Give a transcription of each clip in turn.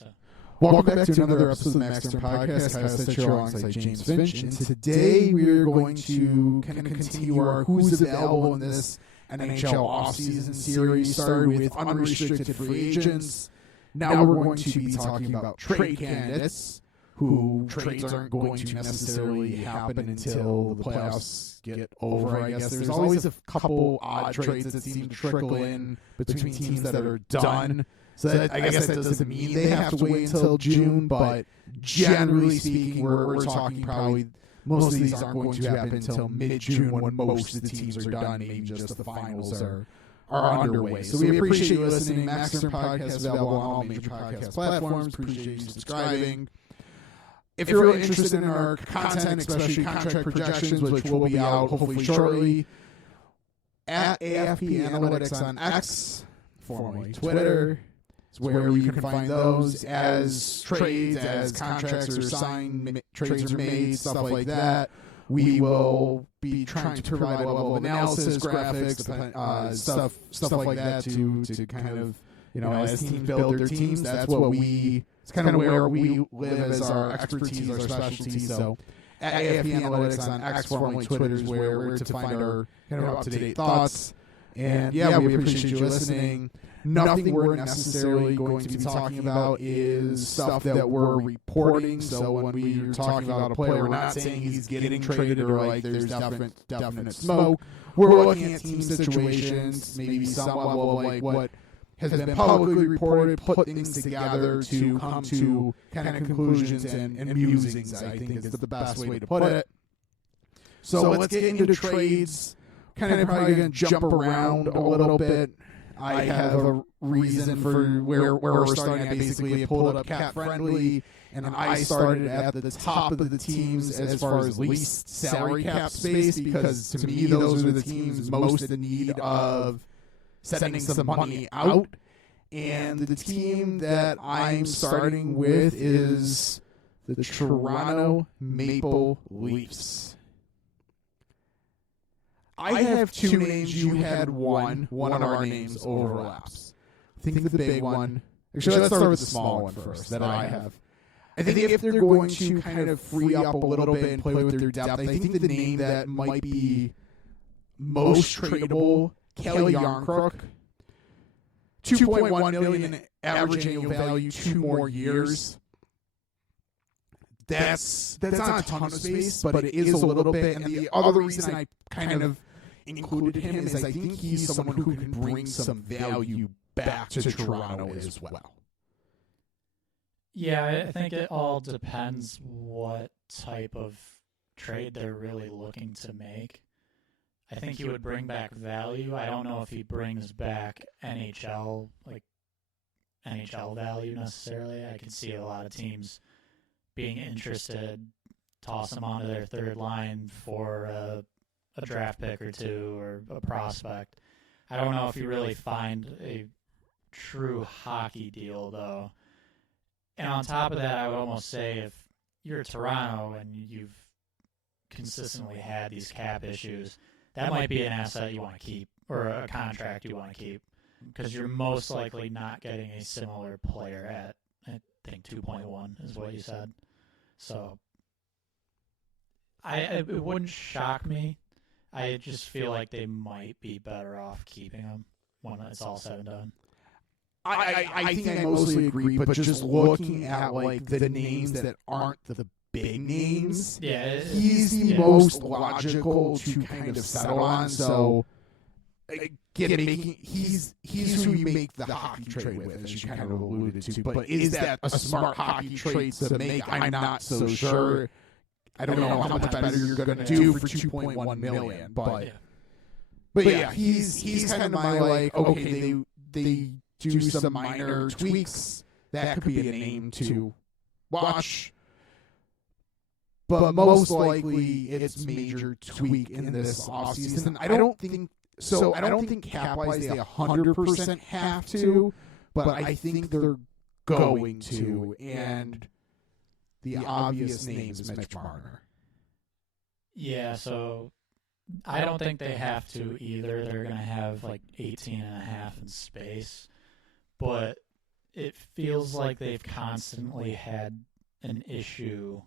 so. Welcome back to another episode of the Max Stern Podcast. Kyle Stitcher alongside James Finch. And today we're going to kind of continue our Who's Available in this NHL Offseason series. Started with unrestricted free agents. Now we're going to be talking about trade candidates, who trades aren't going to necessarily happen until the playoffs get over, I guess. There's always a couple odd trades that seem to trickle in between teams that are done. So that, I guess that doesn't mean they have to wait until June, but generally speaking, we're talking probably most of these aren't going to happen until mid-June when most of the teams are done. Maybe just the finals are underway. So we appreciate you listening. Max Stern Podcast is available on all major podcast platforms. Appreciate you subscribing. If you're really interested in our content, especially contract projections, which will be out hopefully shortly, at AFP Analytics on X, formerly Twitter, it's where you can find those as trades, as contracts are signed, trades are made, stuff like that. We will be trying to provide a level of analysis, graphics, stuff like that to kind of, as teams build their teams. That's what it's kind of where we live as our expertise, our specialty. So at AFP Analytics on X, formerly Twitter, is where we're to find our kind of up-to-date thoughts. And yeah, we appreciate you listening. Nothing we're necessarily going to be talking about is stuff that we're reporting. So when we're talking about a player, we're not saying he's getting traded or like there's definite smoke. We're looking at team situations, maybe some level of like what has been publicly reported, put things together to come to kind of conclusions and musings, I think is the best way to put it. So let's get into trades. Kind of probably going to jump around a little bit. I have a reason for where we're starting at. Basically, I pulled up Cap Friendly, and I started at the top of the teams as far as least salary cap space, because to me, those are the teams most in need of sending some money out. And the team that I'm starting with is the Toronto Maple Leafs. I have two names. You had one. One of our names overlaps. Think of the big one. Actually, let's start with the small one first that I have. I think if they're going to kind of free up a little bit and play with their depth, I think the name that might be most tradable, Kelly Yarncrook, $2.1 million average annual value, 2 more years. That's not a ton of space, but it is a little bit. And the other reason I kind of included him is I think he's someone who can bring some value back to Toronto as well. Yeah, I think it all depends what type of trade they're really looking to make. I think he would bring back value. I don't know if he brings back NHL value necessarily. I can see a lot of teams being interested, toss him onto their third line for a draft pick or two or a prospect. I don't know if you really find a true hockey deal, though. And on top of that, I would almost say if you're Toronto and you've consistently had these cap issues, that might be an asset you want to keep or a contract you want to keep, because you're most likely not getting a similar player at, I think, 2.1 is what you said. So it wouldn't shock me. I just feel like they might be better off keeping him when it's all said and done. I think I mostly agree, but just looking at like the names that aren't the big names, he's the most logical to kind of settle on. So he's who you make the hockey trade with, as you kind of alluded to. But is that a smart hockey trade to make? I'm not so sure. I don't know how much better you're going to do for $2.1 million, but yeah, he's kind of my like, okay, they do some minor tweaks. That could be a name to watch, but most likely it's major tweak in this offseason. I don't think cap-wise they 100% have to, but I think they're going to, and the obvious name is Mitch Marner. Yeah, so I don't think they have to either. They're going to have like 18.5 in space. But it feels like they've constantly had an issue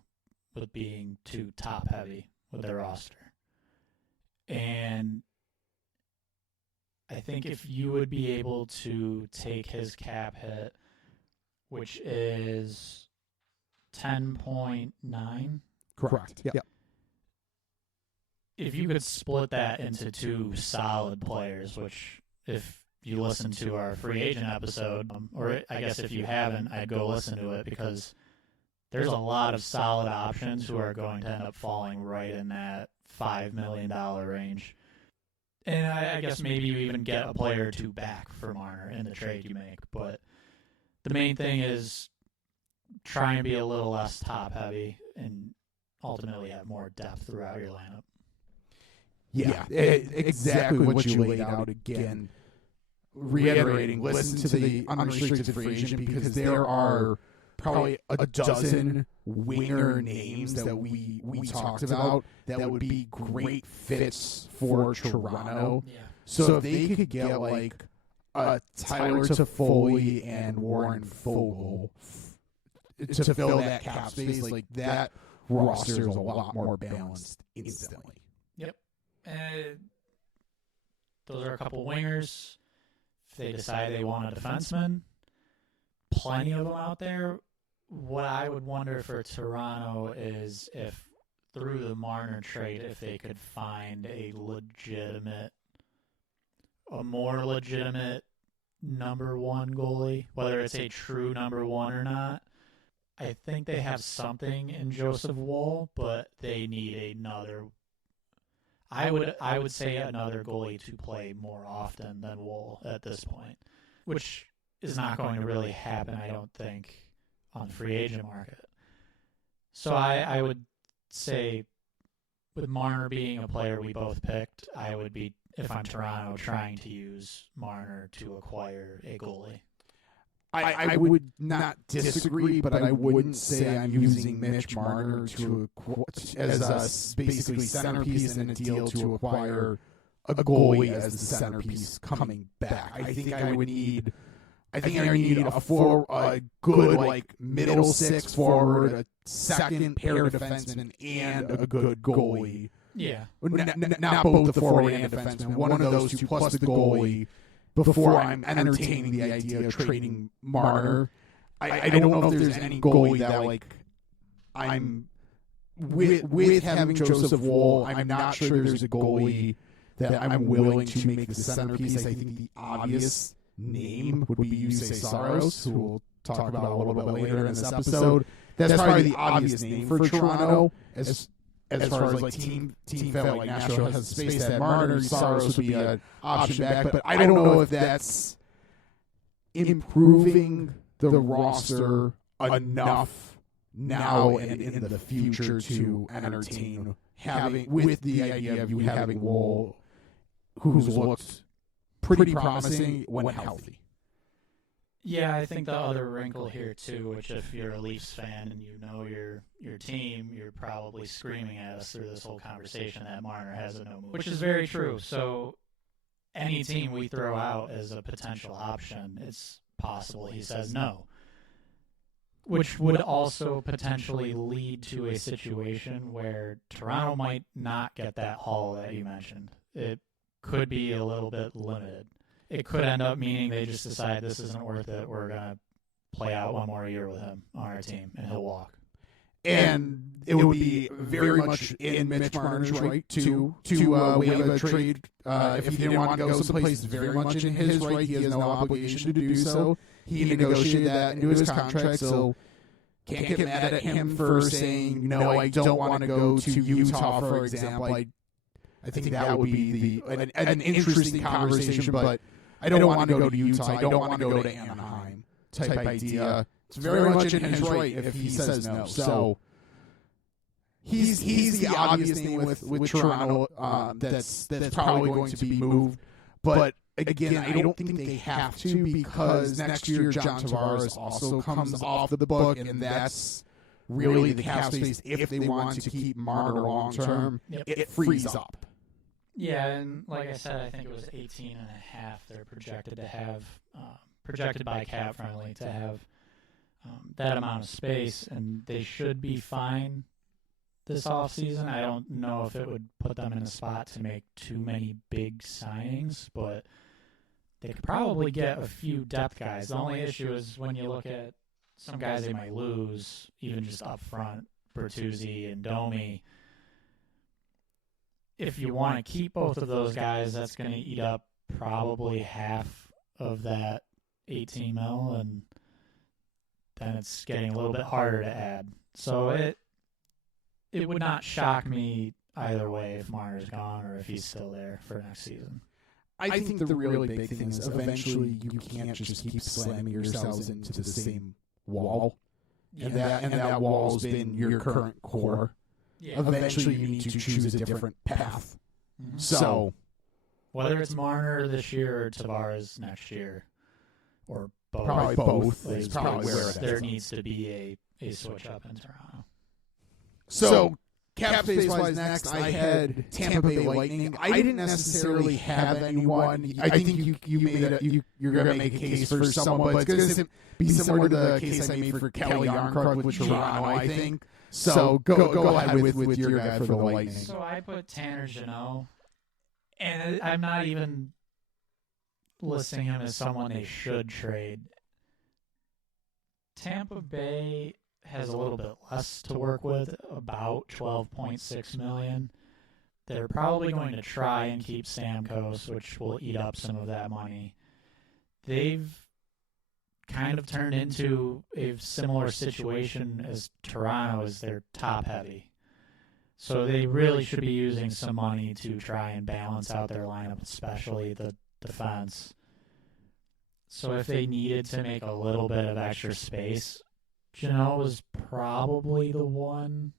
with being too top-heavy with their roster. And I think if you would be able to take his cap hit, which is 10.9. Correct. Yeah. If you could split that into two solid players, which if you listen to our free agent episode, or I guess if you haven't, I'd go listen to it because there's a lot of solid options who are going to end up falling right in that $5 million range. And I guess maybe you even get a player or two back for Marner in the trade you make. But the main thing is try and be a little less top-heavy and ultimately have more depth throughout your lineup. Yeah, exactly what you laid out again. Reiterating, listen to the unrestricted free agent because there are probably a dozen winger names that we talked about that would be great fits for Toronto. Yeah. So if they could get like a Tyler Toffoli and Warren Fogle to fill that cap space, like that roster is a lot more balanced instantly. Yep. And those are a couple wingers. If they decide they want a defenseman, plenty of them out there. What I would wonder for Toronto is if through the Marner trade, if they could find a more legitimate number one goalie, whether it's a true number one or not. I think they have something in Joseph Woll, but they need another. I would say another goalie to play more often than Woll at this point, which is not going to really happen, I don't think, on the free agent market. So I would say with Marner being a player we both picked, I would be, if I'm Toronto, trying to use Marner to acquire a goalie. I would not disagree, but I wouldn't say I'm using Mitch Marner as a basically centerpiece in a deal to acquire a goalie as the centerpiece coming back. I think I need a good like middle six forward, a second pair of defensemen, and a good goalie. Yeah, not both the forward and defenseman. One of those two plus the goalie. Before I'm entertaining the idea of trading Marner, I don't know if there's any goalie that like I'm with having Joseph Woll. I'm not sure there's a goalie that I'm willing to make the centerpiece. I think the obvious name would be Yusei Saros, who we'll talk about a little bit later in this episode. That's probably the obvious name for Toronto as far as like team fit, like Nashville has space that Marner, Saros would be an option back, but I don't know if that's improving the roster enough now and in the future to entertain with the idea of you having Woll, who's looked pretty promising when healthy. Yeah, I think the other wrinkle here too, which if you're a Leafs fan and you know your team, you're probably screaming at us through this whole conversation that Marner has a no move, which is very true. So any team we throw out as a potential option, it's possible he says no, which would also potentially lead to a situation where Toronto might not get that haul that you mentioned. It could be a little bit limited. It could end up meaning they just decide this isn't worth it. We're going to play out one more year with him on our team, and he'll walk. And it would be very much in Mitch Marner's right to waive a trade if he didn't want to go someplace. Very much in his right. He has no obligation to do so. He negotiated that into his contract, so can't get mad at him for saying, no, I don't want to go to Utah, for example. I think that would be an interesting conversation, but I don't want to go to Utah. I don't want to go to Anaheim type idea. It's very much in his right if he says no. So he's the obvious name with Toronto that's probably going to be moved. But again, I don't think they have to because next year John Tavares also comes off the book, and that's really the cap space if they want to keep Marner long term. Yep. It frees up. Yeah, and like I said, I think it was 18 and a half they're projected to have projected by Cap Friendly to have that amount of space, and they should be fine this offseason. I don't know if it would put them in a spot to make too many big signings, but they could probably get a few depth guys. The only issue is when you look at some guys they might lose, even just up front, Bertuzzi and Domi. If you want to keep both of those guys, that's going to eat up probably half of that 18 mil, and then it's getting a little bit harder to add. So it would not shock me either way if Marner's gone or if he's still there for next season. I think the really big thing is eventually you can't just keep slamming yourselves into the same wall. Yeah. And that wall's been your current core. Yeah. Eventually you need to choose a different path. Mm-hmm. So whether it's Marner this year or Tavares next year, or both. Probably both. Is probably where there needs to be a switch up in Toronto. So cap space wise, next I had Tampa Bay Lightning. I didn't necessarily have anyone. I think you're going to make a case for someone, but it's going to be similar to the case I made for Kelly Yarncroc with Toronto, I think. So go ahead with your guy for the Lightning. So I put Tanner Jeannot, and I'm not even listing him as someone they should trade. Tampa Bay has a little bit less to work with, about $12.6 million. They're probably going to try and keep Stamkos, which will eat up some of that money. They've kind of turned into a similar situation as Toronto, as they're top heavy. So they really should be using some money to try and balance out their lineup, especially the defense. So if they needed to make a little bit of extra space, Jeannot was probably the one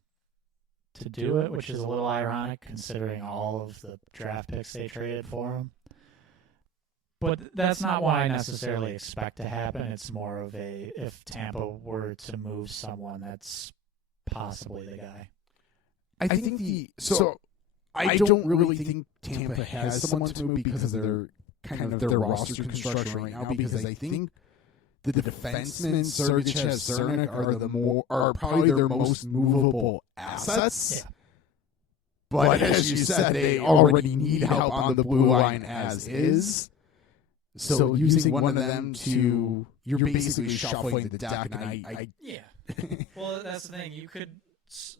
to do it, which is a little ironic considering all of the draft picks they traded for him. But that's not what I necessarily expect to happen. It's more of a, if Tampa were to move someone, that's possibly the guy. I think I don't really think Tampa has someone to move because of their their roster construction right now, because I think the defensemen, Sergachev, Cernak, are probably their most movable assets. Yeah. But as you said, they already need help on the blue line as is. So using one of them to, you're basically shuffling the deck, and yeah. Well, that's the thing.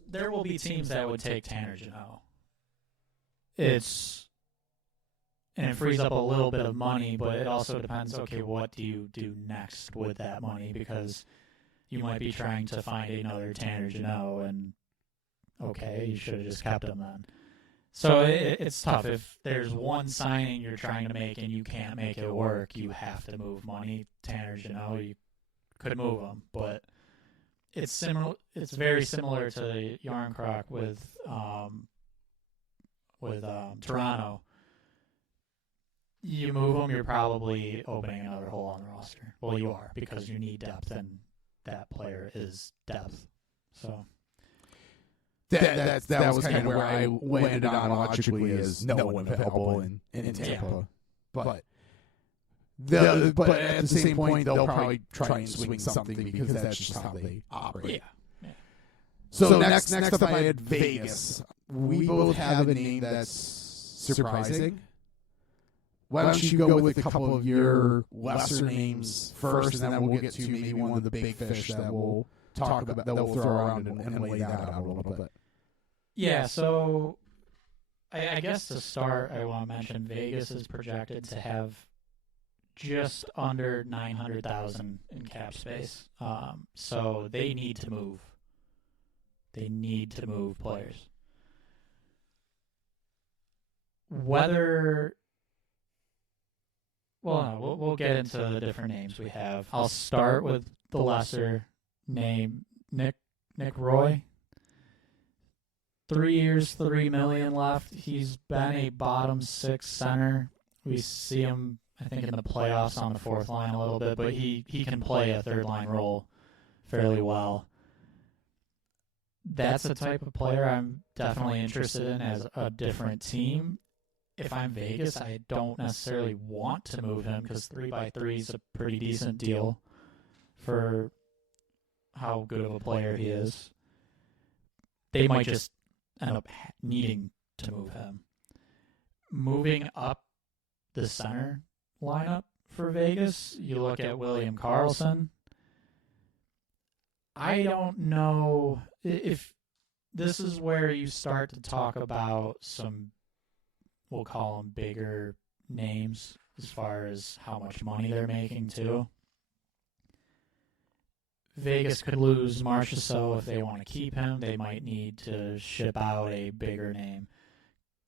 There will be teams that would take Tanner Jeannot. And it frees up a little bit of money, but it also depends, okay, what do you do next with that money? Because you might be trying to find another Tanner Jeannot, and okay, you should have just kept him then. So it's tough. If there's one signing you're trying to make and you can't make it work, you have to move money. Tanner Jeannot, you could move him, but it's similar. It's very similar to Yarncroc with Toronto. You move them, you're probably opening another hole on the roster. Well, you are, because you need depth, and that player is depth. So that was kind of where I landed on logically, as no one available in Tampa. But at the same point, they'll probably try and swing something because that's just how they operate. Yeah. So next up I had Vegas. We both have a name that's surprising. Why don't you go with a couple of your lesser names first, and then we'll get to maybe one of the big fish that we'll talk about, that we'll throw around and lay that out a little bit. Yeah, so I guess to start, I want to mention Vegas is projected to have just under $900,000 in cap space. So they need to move. They need to move players. We'll get into the different names we have. I'll start with the lesser name, Nick Roy. 3 years, $3 million left. He's been a bottom six center. We see him, I think, in the playoffs on the fourth line a little bit, but he can play a third line role fairly well. That's a type of player I'm definitely interested in as a different team. if I'm Vegas, I don't necessarily want to move him because 3x3 is a pretty decent deal for how good of a player he is. They might just end up needing to move him. Moving up the center lineup for Vegas, you look at William Karlsson. I don't know if this is where you start to talk about some, we'll call them bigger names as far as how much money they're making too. Vegas could lose Marchessault if they want to keep him. They might need to ship out a bigger name.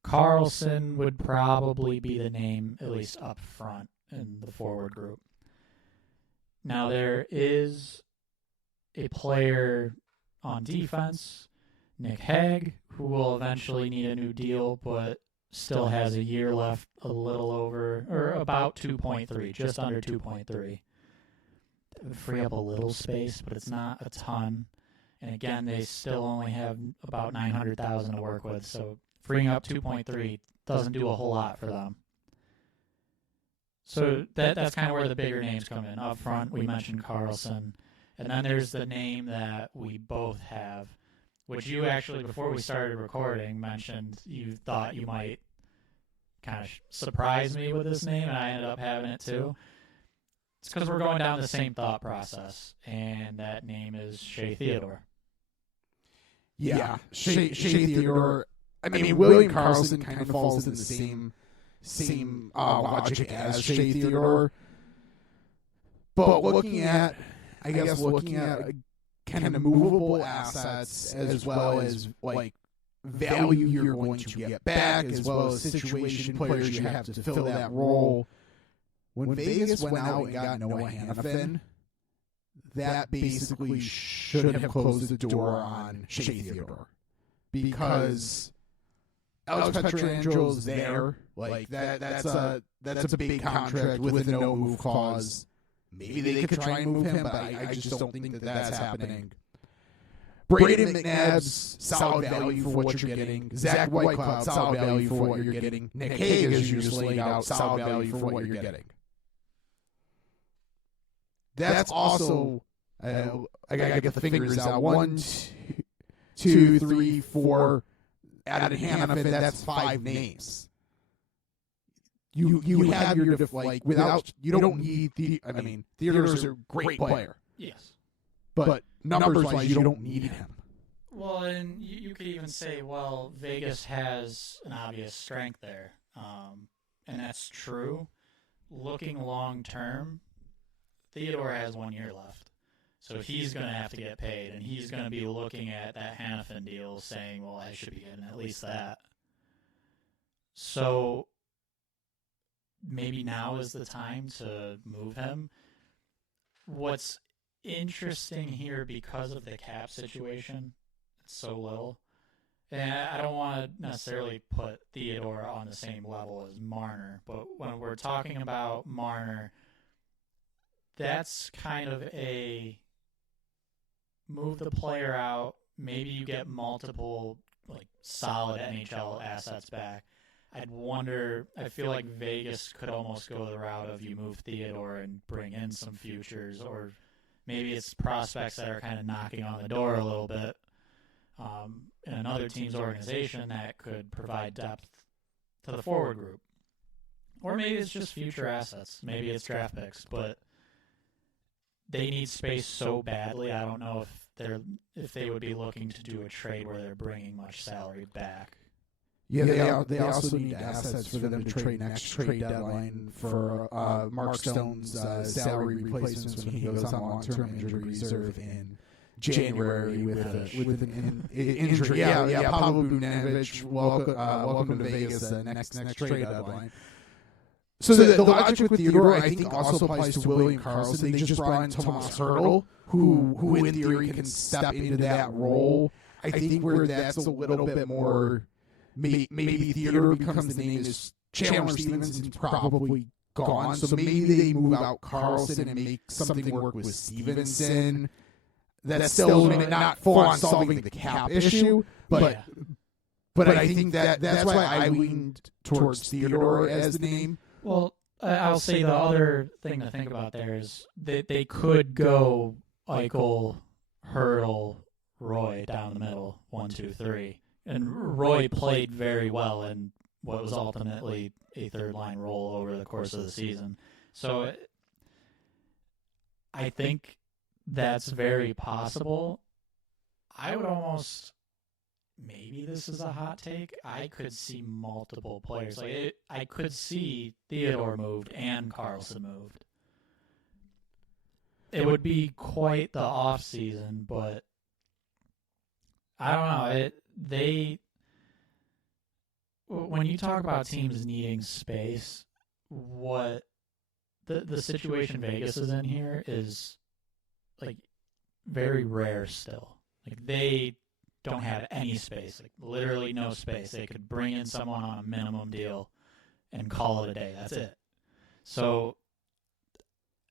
Karlsson would probably be the name, at least up front in the forward group. Now, there is a player on defense, Nick Hague, who will eventually need a new deal, but still has a year left, a little over, or about 2.3, just under 2.3. Free up a little space, but it's not a ton. And again, they still only have about $900,000 to work with, so freeing up 2.3 doesn't do a whole lot for them. So that's kind of where the bigger names come in. Up front, we mentioned Karlsson. And then there's the name that we both have, which you actually, before we started recording, mentioned you thought you might kind of surprise me with this name, and I ended up having it too. It's because we're going down the same thought process, and that name is Shea Theodore. Yeah, Shea Theodore. I mean, William Karlsson kind of falls in the same logic as Shea Theodore. But looking at kind of movable assets as well as like value you're going to get back, as well as situation players you have to fill that role. When Vegas went out and got Noah Hanifin, that basically should have closed the door on Shea Theodore, because Alex Petrangelo's there. Like that's a big contract with a no move clause. Maybe they could try and move him, but I just don't think that that's happening. Brayden McNabb's solid value for what you're getting. Zach Whitecloud, solid value for what you're getting. Nick Hague, as you just laid out, solid value for what you're getting. That's also, I got to get the fingers out. 1, 2, 3, 4. Added Hanifin, that's 5 names. You have your without, you don't need Theodore's a great player. Yes. But numbers-wise, you don't need him. Well, and you could even say, well, Vegas has an obvious strength there. And that's true. Looking long-term, Theodore has 1 year left. So he's going to have to get paid, and he's going to be looking at that Hanifin deal saying, well, I should be getting at least that. So maybe now is the time to move him. What's interesting here, because of the cap situation, it's so little, and I don't want to necessarily put Theodore on the same level as Marner, but when we're talking about Marner, that's kind of a move the player out, maybe you get multiple solid NHL assets back. I feel like Vegas could almost go the route of you move Theodore and bring in some futures, or maybe it's prospects that are kind of knocking on the door a little bit in another team's organization that could provide depth to the forward group. Or maybe it's just future assets. Maybe it's draft picks, but they need space so badly. I don't know if they would be looking to do a trade where they're bringing much salary back. Yeah, they also need assets for them to trade next trade deadline for Mark Stone's salary replacements when he goes on long-term injury reserve in January with an injury. Yeah, Pavel Buchnevich, welcome to Vegas next trade deadline. So the logic with Theodore, I think, also applies to William Karlsson. They just brought in Tomas Hertl, who in theory can step into that role. I think where that's a little bit more, maybe Theodore becomes the name is Chandler Stevenson's probably gone. So maybe they move out Karlsson and make something work with Stevenson. That's still not full on solving the cap issue, but But I think that's why I leaned towards Theodore as the name. Well, I'll say the other thing to think about there is they could go Eichel, Hurdle, Roy down the middle, 1, 2, 3. And Roy played very well in what was ultimately a third-line role over the course of the season. So I think that's very possible. I would almost, maybe this is a hot take, I could see multiple players. I could see Theodore moved and Carlson moved. It would be quite the off-season, but I don't know. When you talk about teams needing space, what the situation Vegas is in here is like very rare still. Like they don't have any space, like literally no space. They could bring in someone on a minimum deal and call it a day. That's it. So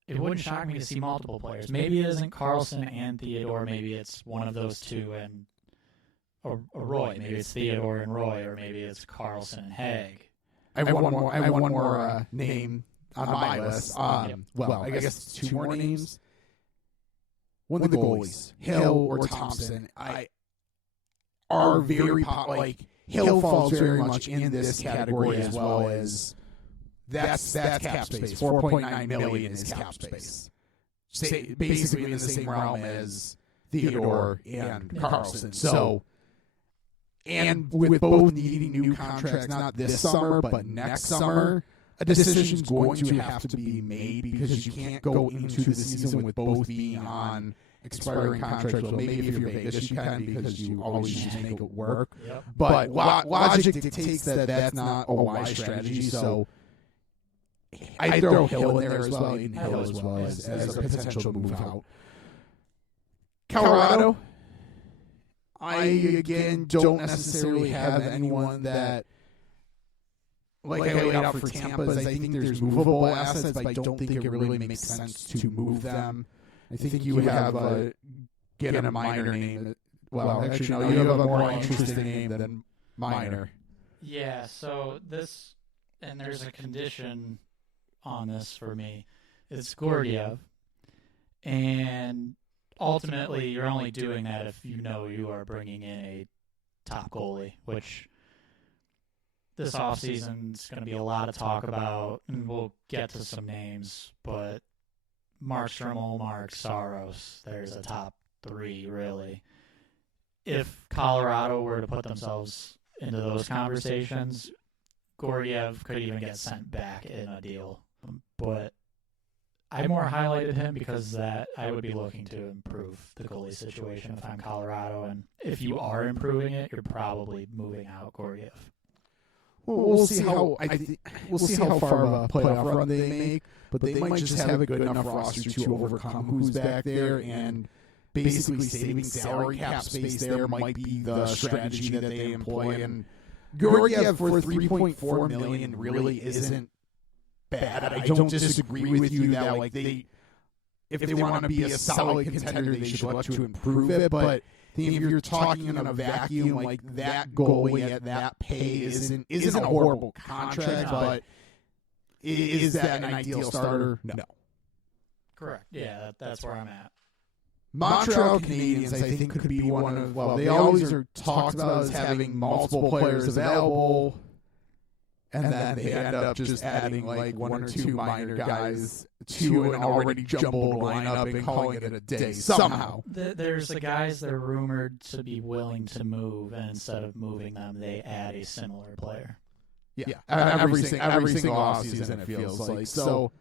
it wouldn't shock me to see multiple players. Maybe it isn't Carlson and Theodore. Maybe it's one of those two and or Roy. Maybe it's Theodore and Roy, or maybe it's Carlson and Haig. I have one more name on my list. Well, I guess it's two more names. One of the goalies, Hill or Thompson, are very Hill falls very much in this category as well as that's cap space. $4.9 million is cap space. Basically in the same realm as Theodore and Carlson. So. And with both needing new contracts, not this summer, but next summer, a decision's going to have to be made because you can't go into the season with both being on expiring contracts. Well, maybe if you're Vegas, you can because you always just make it work. Yep. But logic dictates that that's not a wise strategy. So I throw Hill in there as well, as a potential move out. Colorado. I, again, don't necessarily have anyone that, like I laid out for Tampa, is I think there's movable assets, but I don't think it really makes sense to move them. I think you have a minor name. Well, actually, no, you have a more interesting name than minor. Yeah, so this, and there's a condition on this for me. It's Gorgiev, and ultimately, you're only doing that if you know you are bringing in a top goalie, which this offseason is going to be a lot of talk about, and we'll get to some names, but Mark Strummel, Mark Saros, there's a top 3, really. If Colorado were to put themselves into those conversations, Gorgiev could even get sent back in a deal, but I more highlighted him because that I would be looking to improve the goalie situation if I'm Colorado, and if you are improving it, you're probably moving out Gorgiev. We'll see how far of a playoff run they make, but they might just have a good enough roster to overcome who's back there, and basically saving salary cap space there might be the strategy that they employ. And Gorgiev for $3.4 million really isn't bad. I don't disagree with you that if they want to be a solid contender, they should look to improve it. But if you're talking in a vacuum, like that goalie at that pay isn't a horrible contract, but is that an ideal starter? No. Correct. Yeah, that's where I'm at. Montreal Canadiens, I think, could be one of, they always are talked about as having multiple players available. And then they end up just adding one or two minor guys to an already jumbled lineup and calling it a day somehow. There's the guys that are rumored to be willing to move, and instead of moving them, they add a similar player. Yeah. Every single offseason it feels like. So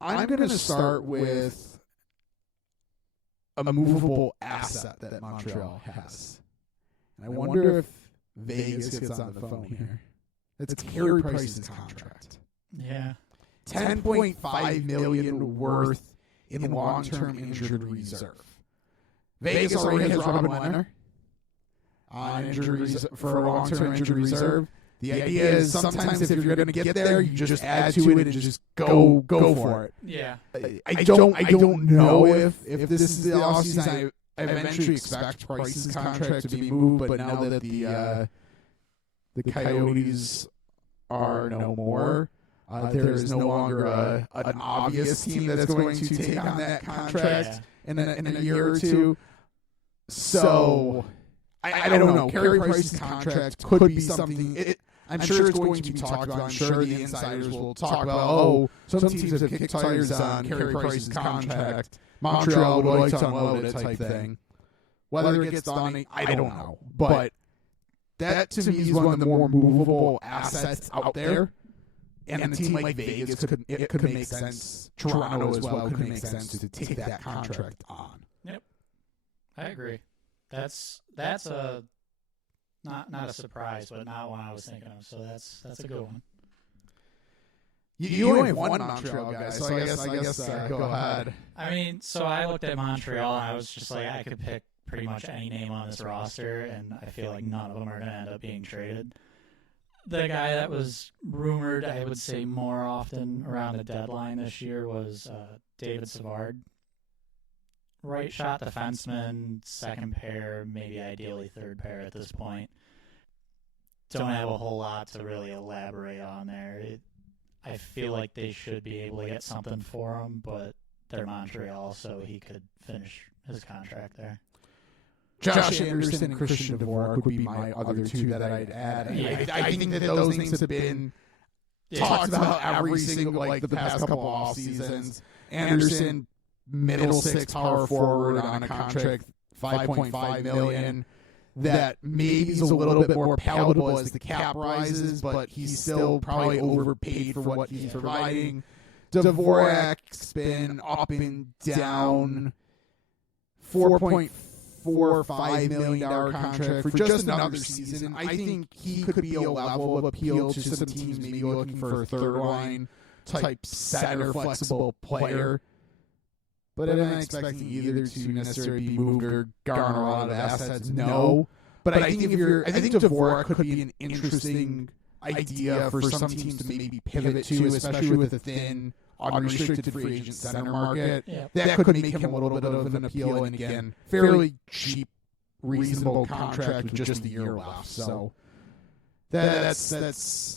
I'm going to start with a movable asset that Montreal has. And I wonder if Vegas gets on the phone here. It's Carey Price's contract. Yeah. $10.5 million worth in long-term injured reserve. Vegas already has Robin Lehner on injuries for a long-term injured reserve. The idea is sometimes if you're going to get there, you just add to it and just go for it. Yeah. I don't know if this is the offseason. eventually expect Price's contract to be moved, but now that the Coyotes are no more, there is no longer an obvious team that's going to take on that contract in a year or two. So I don't know. Carey Price's contract could be something. I'm sure it's going to be talked about. I'm sure the insiders will talk about, some teams have kicked tires on Carey Price's contract. Montreal would like to unload it type thing. Whether it gets done, I don't know. But that, to me, is one of the more movable assets out there. And a team like Vegas could make sense. Toronto as well could make sense to take that contract on. Yep, I agree. That's a not a surprise, but not one I was thinking of. So that's a good one. You only have one Montreal guy, so I guess go ahead. I mean, so I looked at Montreal and I was just like, I could pick pretty much any name on this roster, and I feel like none of them are going to end up being traded. The guy that was rumored, I would say, more often around the deadline this year was David Savard. Right shot defenseman, second pair, maybe ideally third pair at this point. Don't have a whole lot to really elaborate on there. I feel like they should be able to get something for him, but they're Montreal, so he could finish his contract there. Josh Anderson and Christian Dvorak would be my other two that I'd add. Yeah. I think that those names have been talked about every single, the past couple off seasons. Anderson, middle six power forward on a contract, $5.5 million. That maybe is a little bit more palatable as the cap rises, but he's still probably overpaid for what he's providing. Dvorak's been up and down, $4.45 million contract for just another season. I think he could be a level of appeal to some teams maybe looking for a third line type center flexible player. But I'm not expecting either to necessarily be moved or garner a lot of assets. No. But I think I think Dvorak could be an interesting idea for some teams to maybe pivot to, especially with a thin, unrestricted free agent center market. Yep. That could make him a little bit of an appeal, and again, fairly cheap, reasonable contract with just a year left. So that's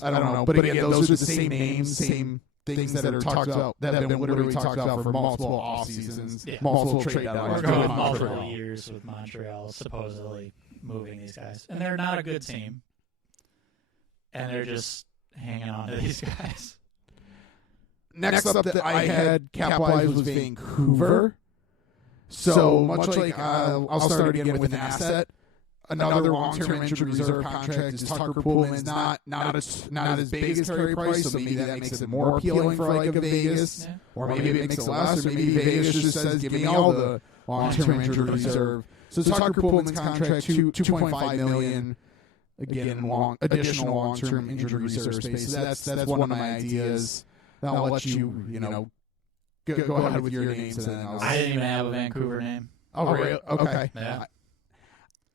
I don't know. But again, those are the same names, same things that are talked about, that have been literally talked about for multiple off seasons, multiple trade deadlines. We're going multiple years with Montreal supposedly moving these guys, and they're not a good team, and they're just hanging on to these guys. Next up that I had cap-wise was Vancouver. So much like I'll start again with an asset. Another long-term injured reserve contract is Tucker Poolman's not as big as Carey Price, so maybe that makes it more appealing for like a Vegas, or maybe it makes it less, or maybe Vegas just says, give me all the long-term injured reserve. So Tucker Poolman's contract, $2.5 million. Again, additional long-term injured reserve space. So that's one of my ideas. I'll let you go ahead with your names. And then I didn't even have a Vancouver name. Oh, really? Okay. Yeah.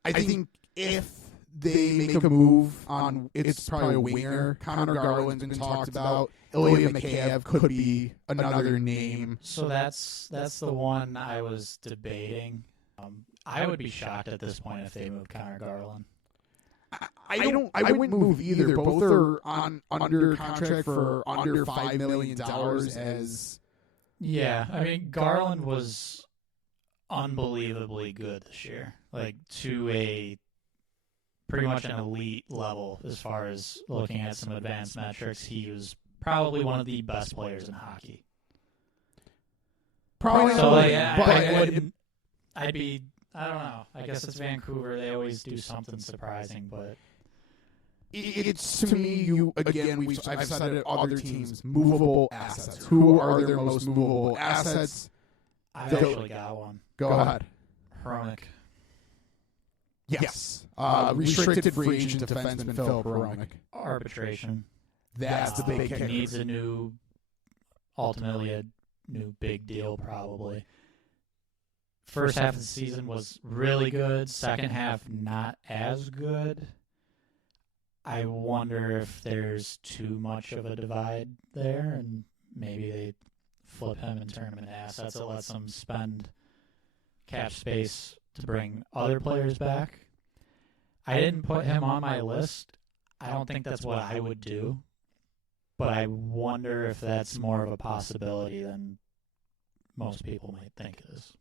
I think if they make a move on, it's probably a winger. Connor Garland's been talked about. Ilya Mikheyev could be another name. So that's the one I was debating. I would be shocked at this point if they moved Connor Garland. I wouldn't move either. Both are under contract for under $5 million as. Yeah, I mean Garland was unbelievably good this year, like to a pretty much an elite level as far as looking at some advanced metrics. He was probably one of the best players in hockey. Probably. So I don't know. I guess it's Vancouver. They always do something surprising, but it's to me. I've said it. Other teams, movable assets. Who are their most movable assets? I actually got one. Go ahead. Hronek. Yes. Restricted free agent defenseman Philip Hronek. Arbitration. That's the big kicker. Needs ultimately a new big deal probably. First half of the season was really good. Second half, not as good. I wonder if there's too much of a divide there, and maybe they flip him and turn him into assets that lets them spend cap space to bring other players back. I didn't put him on my list. I don't think that's what I would do. But I wonder if that's more of a possibility than most people might think it is.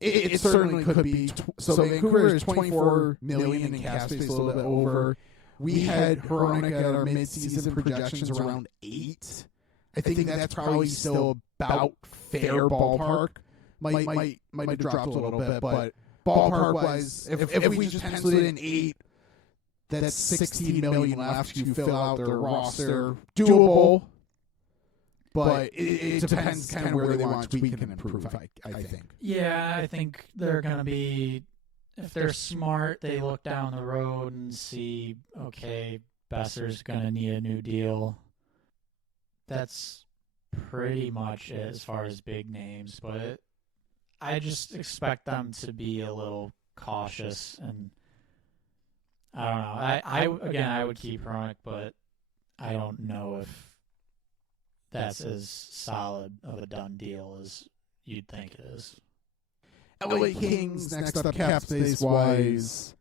It certainly could be. So Vancouver is $24 million in cap space, a little bit over. We had Hronek at our midseason projections around $8. I think that's probably still about fair ballpark. Might have dropped a little bit, but ballpark-wise, if we just penciled it in $8, that's $16 million left to fill out their roster. Doable, but it depends kind of where they want to tweak and improve, I think. Yeah, I think they're going to be, if they're smart, they look down the road and see, okay, Besser's going to need a new deal. That's pretty much it as far as big names, but I just expect them to be a little cautious, and I don't know. I would keep Hronek, but I don't know if that's as solid of a done deal as you'd think it is. LA Kings, next up, cap space wise.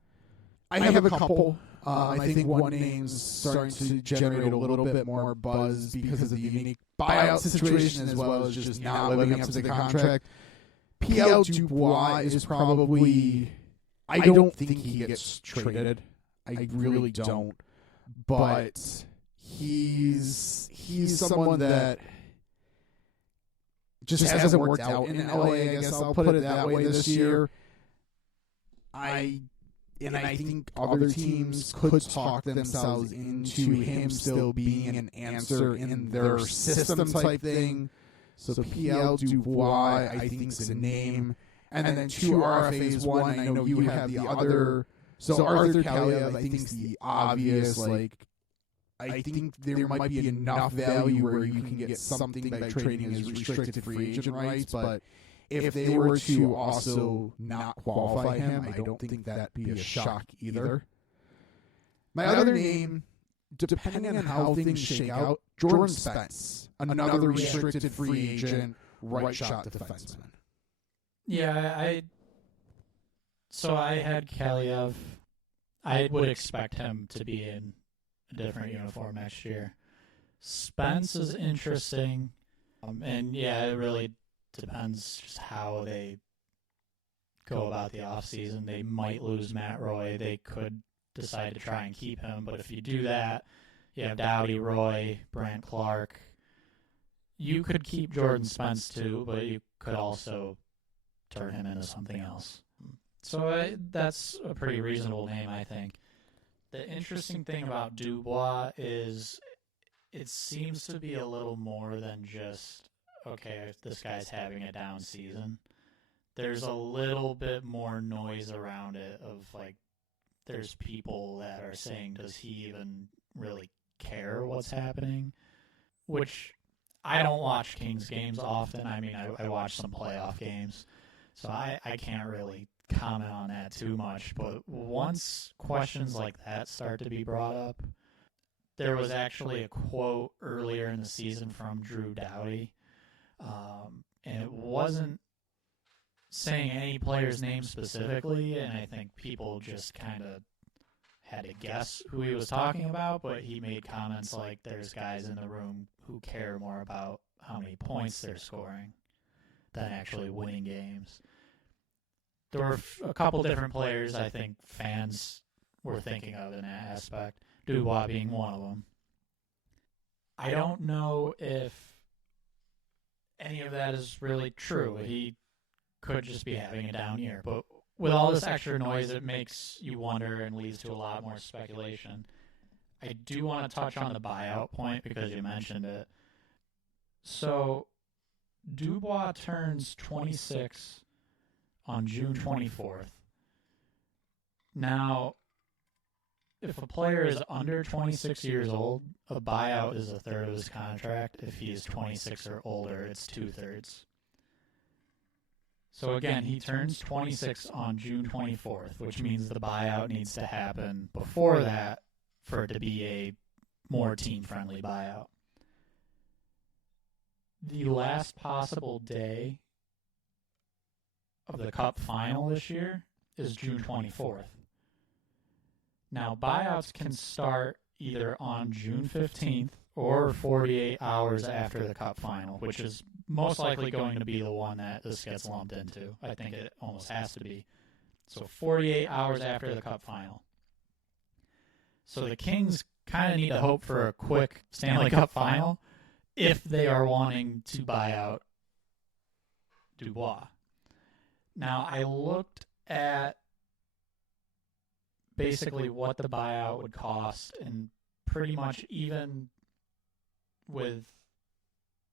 I have a couple. I think one name's starting to generate a little bit more buzz because of the unique buyout situation as well as just not living up to the contract. P.L. Dubois is probably... I don't think he gets traded. I really don't. But he's someone that just hasn't worked out in LA, I guess I'll put it that way this year. I think other teams could talk themselves into him still being an answer in their system type thing. So P.L. Dubois, I think, is a name. And then two RFAs. One, I know you have the other. So Arthur Kaliev, I think, is the obvious. I think there might be enough value where you can get something by trading his restricted free agent rights. But if they were to also not qualify him, I don't think that'd be a shock either. My other name, depending on how things shake out, Jordan Spence, another restricted free agent, right shot defenseman. Yeah, so I had Kaliev. I would expect him to be in a different uniform next year. Spence is interesting, and yeah, it really depends just how they go about the offseason. They might lose Matt Roy. They could decide to try and keep him, but if you do that, you have Doughty, Roy, Brant Clark. You could keep Jordan Spence too, but you could also turn him into something else. So that's a pretty reasonable name, I think. The interesting thing about Dubois is it seems to be a little more than just, okay, if this guy's having a down season. There's a little bit more noise around it of, like, there's people that are saying, does he even really care what's happening? Which I don't watch Kings games often. I mean, I watch some playoff games, so I can't really comment on that too much. But once questions like that start to be brought up, there was actually a quote earlier in the season from Drew Doughty, and it wasn't saying any player's name specifically, and I think people just kind of had to guess who he was talking about, but he made comments like there's guys in the room who care more about how many points they're scoring than actually winning games. There were a couple different players I think fans were thinking of in that aspect, Dubois being one of them. I don't know if any of that is really true. He could just be having a down year, but with all this extra noise, it makes you wonder and leads to a lot more speculation. I do want to touch on the buyout point because you mentioned it. So Dubois turns 26 on June 24th. Now, if a player is under 26 years old, a buyout is a third of his contract. If he is 26 or older, it's 2/3. So again, he turns 26 on June 24th, which means the buyout needs to happen before that for it to be a more team-friendly buyout. The last possible day of the Cup final this year is June 24th. Now, buyouts can start either on June 15th or 48 hours after the Cup final, which is most likely going to be the one that this gets lumped into. I think it almost has to be. So 48 hours after the Cup final. So the Kings kind of need to hope for a quick Stanley Cup final if they are wanting to buy out Dubois. Now, I looked at basically what the buyout would cost, and pretty much even with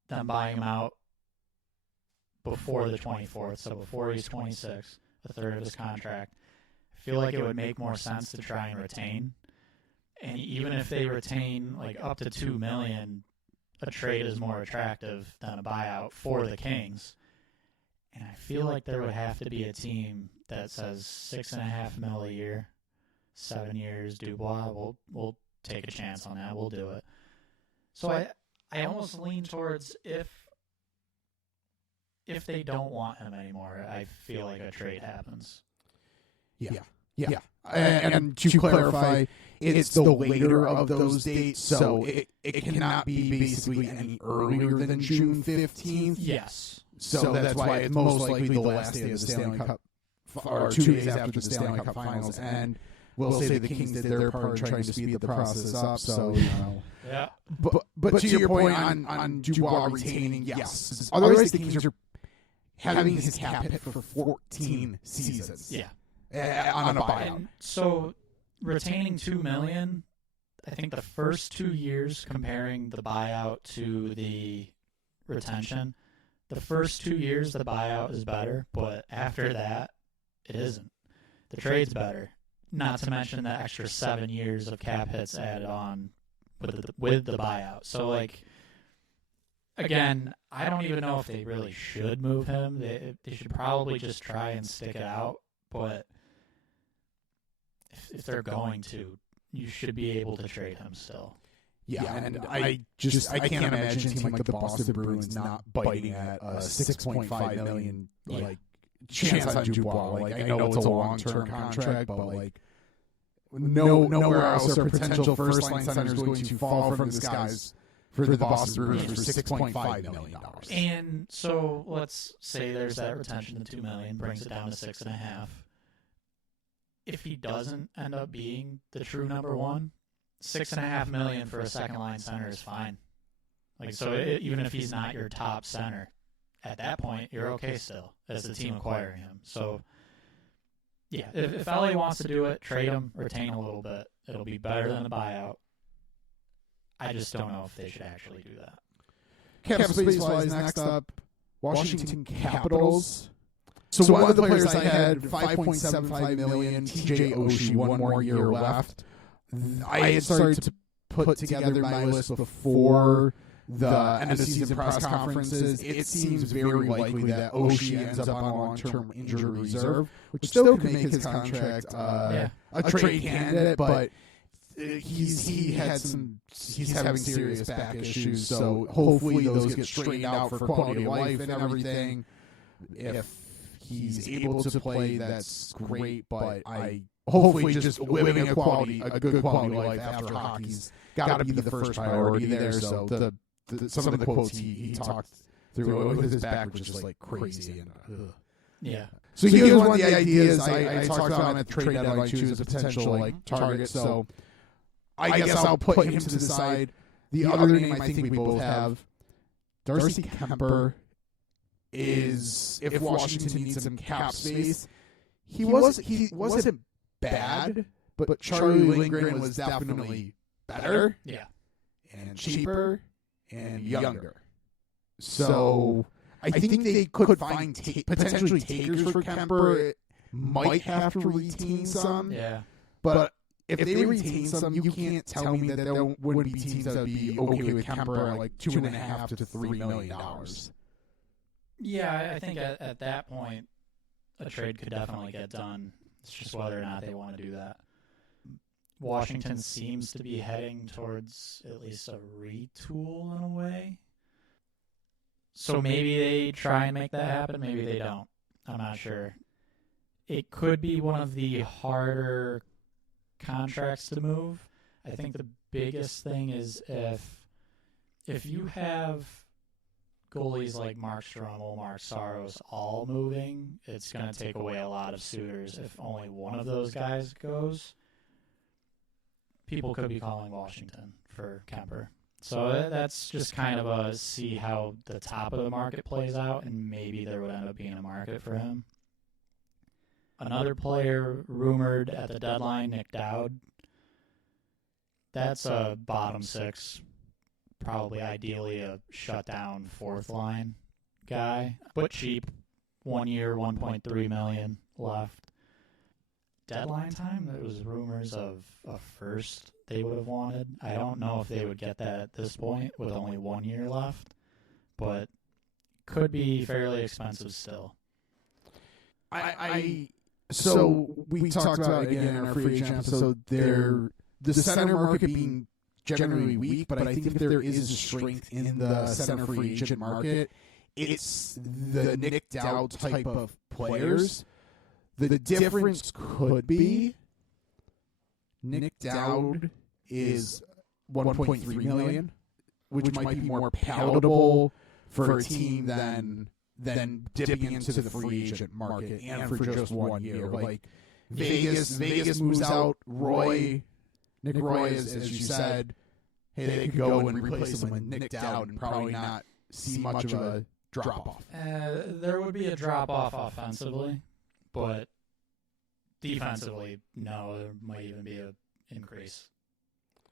them buying him out before the 24th, so before he's 26, a third of his contract, I feel like it would make more sense to try and retain. And even if they retain like up to $2 million, a trade is more attractive than a buyout for the Kings. And I feel like there would have to be a team that says $6.5 million a year, 7 years, Dubois. We'll take a chance on that. We'll do it. So I almost lean towards if they don't want him anymore, I feel like a trade happens. Yeah. And to clarify, it's the later of those dates, so it cannot be basically any earlier than June 15th. Yes. So that's why it's most likely the last day of the Stanley Cup, or 2 days after the Stanley Cup Finals. And we'll say the Kings did their part in trying to speed the process up. So, Yeah. But to your point on Dubois retaining, yes. Otherwise, the Kings are having his cap hit for 14 seasons. Yeah. On a buyout. And so retaining $2 million, I think the first 2 years, comparing the buyout to the retention, the first 2 years the buyout is better, but after that, it isn't. The trade's better. Not to mention the extra 7 years of cap hits added on with the buyout. So, like, again, I don't even know if they really should move him. They should probably just try and stick it out. But if they're going to, you should be able to trade him still. Yeah, and I can't imagine a team like the Boston Bruins not biting at a $6.5 million chance on Dubois. Like, I know it's a long-term contract, but like nowhere else are potential first-line centers going to fall from the skies for the Boston Bruins for $6.5 million. And so let's say there's that retention of $2 million, brings it down to $6.5 million. If he doesn't end up being the true number one, $6.5 million for a second line center is fine. Like, so even if he's not your top center, at that point you're okay still as the team acquiring him. So yeah, if LA wants to do it, trade him, retain a little bit. It'll be better than a buyout. I just don't know if they should actually do that. Cap space wise, next up, Washington Capitals. So one of the players I had, $5.75 million, TJ Oshie, 1 more year left. I had started to put together my list before the end of the season press conferences. It seems very likely that Oshie ends up on long-term injury reserve, which still could make his contract a trade candidate, but he's having serious back issues, so hopefully those get straightened out for quality of life and everything. If he's able to play, that's great, but hopefully just living a good quality life after hockey's got to be the first priority there. So some of the quotes he talked through with his back was just like crazy. And, yeah. So he was one of the ideas I talked about him at the trade deadline too as a potential target. So I guess I'll put him to the side. The other name I think we both have, Darcy Kemper, is if Washington needs some cap space. He wasn't bad, but Charlie Lindgren was definitely better. Yeah. And cheaper and younger. So I think they could find potentially takers for Kemper. It might have to retain some. Yeah. But if they retain some, you can't tell me that there wouldn't be teams that would be okay with Kemper at like $2.5 to $3 million. Yeah, I think at that point, a trade could definitely get done. It's just whether or not they want to do that. Washington seems to be heading towards at least a retool in a way. So maybe they try and make that happen, maybe they don't. I'm not sure. It could be one of the harder contracts to move. I think the biggest thing is if you have goalies like Mark Stromel, Mark Saros all moving, it's going to take away a lot of suitors. If only one of those guys goes, people could be calling Washington for Kemper. So that's just kind of a see how the top of the market plays out, and maybe there would end up being a market for him. Another player rumored at the deadline, Nick Dowd. That's a bottom six, probably ideally a shutdown fourth line guy, but cheap. 1 year, $1.3 million left. Deadline time, there was rumors of a first they would have wanted. I don't know if they would get that at this point with only 1 year left, but could be fairly expensive still. So we talked about again in our free agent episode, the center market being generally weak, but I think if there is a strength in the center free agent market, it's the Nick Dowd type of players. The difference could be Nick Dowd is $1.3 million, which might be more palatable for a team than dipping into the free agent market and for just 1 year. Like Vegas moves out Nick Roy, as you said, hey, they could go and replace him with Nick Dowd and probably not see much of a drop-off. There would be a drop-off offensively, but defensively, no, there might even be an increase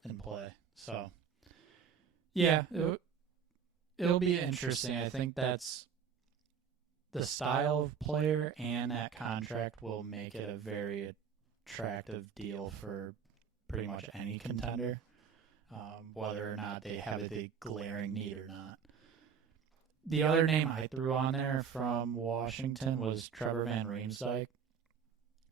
in play. So, yeah, it'll be interesting. I think that's the style of player and that contract will make it a very attractive deal for pretty much any contender, whether or not they have a glaring need or not. The other name I threw on there from Washington was Trevor Van Riemsdyk.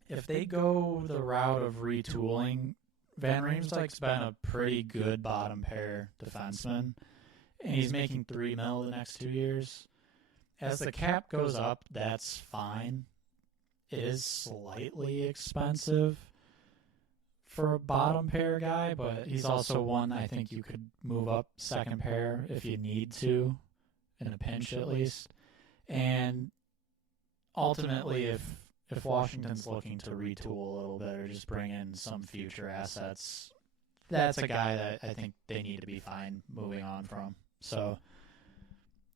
If they go the route of retooling, Van Riemsdyk's been a pretty good bottom pair defenseman, and he's making $3 million the next 2 years. As the cap goes up, that's fine. It is slightly expensive for a bottom pair guy, but he's also one I think you could move up second pair if you need to, in a pinch at least. And ultimately, if Washington's looking to retool a little bit or just bring in some future assets, that's a guy that I think they need to be fine moving on from. So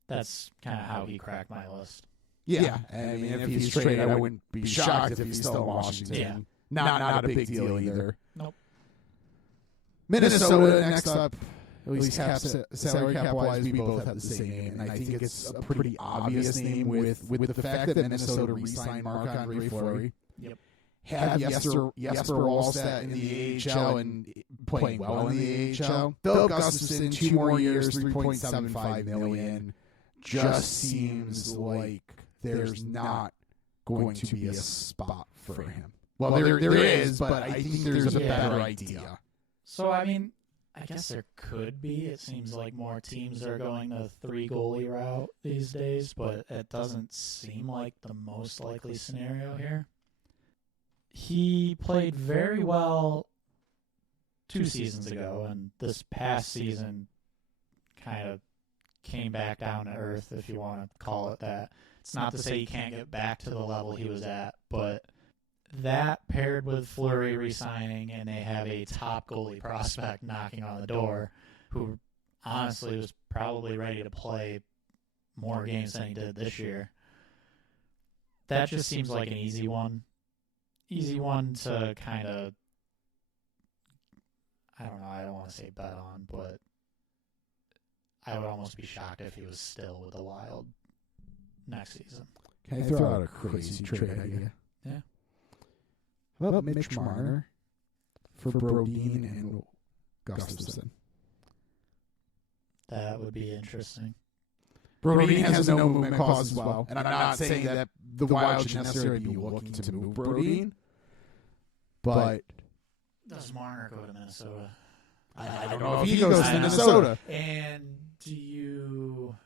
that's kind of how he cracked my list. Yeah, I mean, if he's traded, I wouldn't be shocked if he's still in Washington. Yeah. Not a big deal either. Nope. Minnesota next up, at least salary cap-wise, we both have the same name, and I think it's a pretty obvious name with the fact that Minnesota re-signed Marc-Andre Fleury. Yep. Have Jesper Wallstedt in the AHL and playing well in the AHL. Phil Gustafson, 2 more years, $3.75 million. Just seems like there's not going to be a spot for him. Well, there is, but I think there's a better idea. So, I mean, I guess there could be. It seems like more teams are going the 3-goalie route these days, but it doesn't seem like the most likely scenario here. He played very well 2 seasons ago, and this past season kind of came back down to earth, if you want to call it that. It's not to say he can't get back to the level he was at, but that paired with Fleury re-signing, and they have a top goalie prospect knocking on the door who honestly was probably ready to play more games than he did this year. That just seems like an easy one. Easy one to kind of, I don't know, I don't want to say bet on, but I would almost be shocked if he was still with the Wild next season. Can I throw out a crazy trade idea? Yeah. How about Mitch Marner for Brodin and Gustafson? That would be interesting. Brodin has a no movement clause as well, and I'm not saying that the Wild should necessarily be looking to move Brodin, but does Marner go to Minnesota? I don't know if he goes to Minnesota. And do you...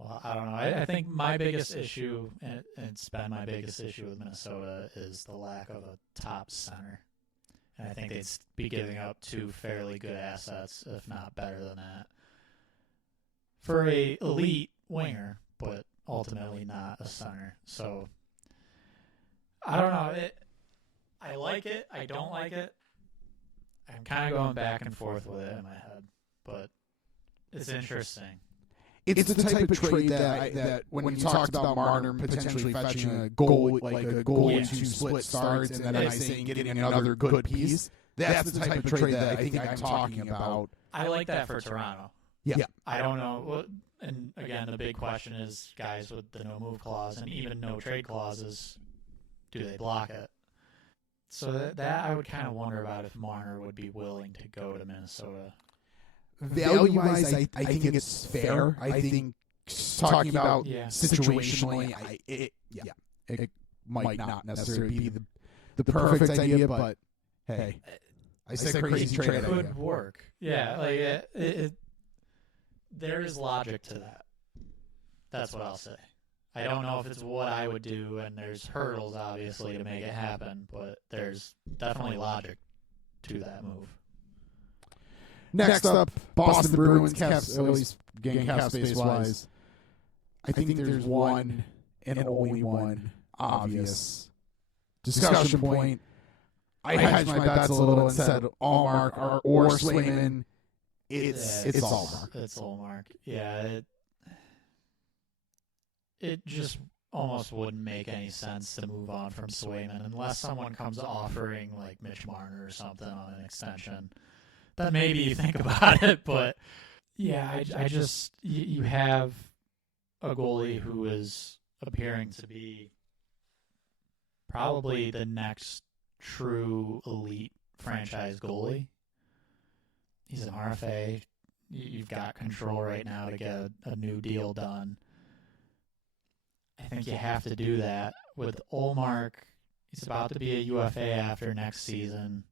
Well, I don't know. I think my biggest issue, and it's been my biggest issue with Minnesota, is the lack of a top center. And I think they'd be giving up 2 fairly good assets, if not better than that, for a elite winger, but ultimately not a center. So I don't know. I like it. I don't like it. I'm kind of going back and forth with it in my head, but it's interesting. It's the type of trade that when you talked about Marner potentially fetching a goal, like a goal to split starts, and then I say getting another good piece, that's the type of trade that I think I'm talking about. I like that for Toronto. Yeah. I don't know. And again, the big question is guys with the no-move clause and even no trade clauses, do they block it? So that I would kind of wonder about if Marner would be willing to go to Minnesota. Value-wise, I think it's fair. I think talking about situationally, it might not necessarily be the perfect idea, but hey, I said crazy trade idea. It could work. Yeah, like there is logic to that. That's what I'll say. I don't know if it's what I would do, and there's hurdles, obviously, to make it happen, but there's definitely logic to that move. Next up, Boston Bruins, at least game cap space-wise. I think there's one and only one obvious discussion point. I hedged my bets a little and said Allmark or Swayman. It's Allmark. It's Allmark. Yeah, it just almost wouldn't make any sense to move on from Swayman unless someone comes offering like Mitch Marner or something on an extension. Then maybe you think about it, but yeah, I just you have a goalie who is appearing to be probably the next true elite franchise goalie. He's an RFA. You've got control right now to get a new deal done. I think you have to do that. With Ullmark, he's about to be a UFA after next season.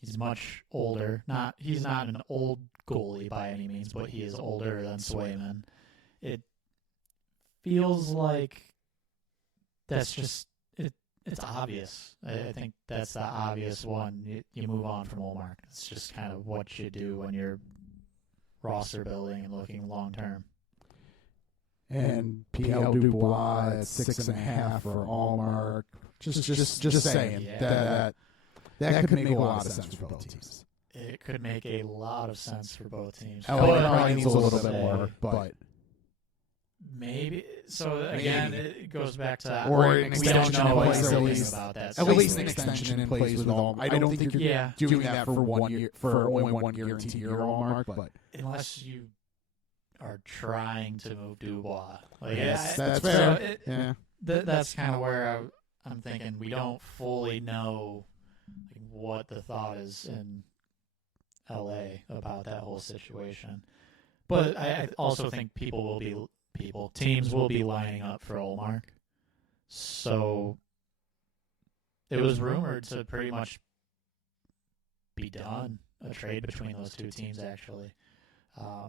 He's much older. He's not an old goalie by any means, but he is older than Swayman. It feels like that's just it's obvious. I think that's the obvious one. You move on from Ullmark. It's just kind of what you do when you're roster building and looking long term. And PL Dubois at 6.5 for Allmark. Just saying that could make a lot of sense for both teams. It could make a lot of sense for both teams. LA probably needs a little bit more, but maybe. So again, it goes back to or an extension in place at least about that. At least an extension in place with Allmark. I don't think you're doing that for 1 year, for only 1 guaranteed year Allmark, but unless you are trying to move Dubois. Yes, that's fair. So that's kind of where I'm thinking we don't fully know what the thought is in LA about that whole situation. But I also think teams will be lining up for Ullmark. So it was rumored to pretty much be done, a trade between those two teams actually.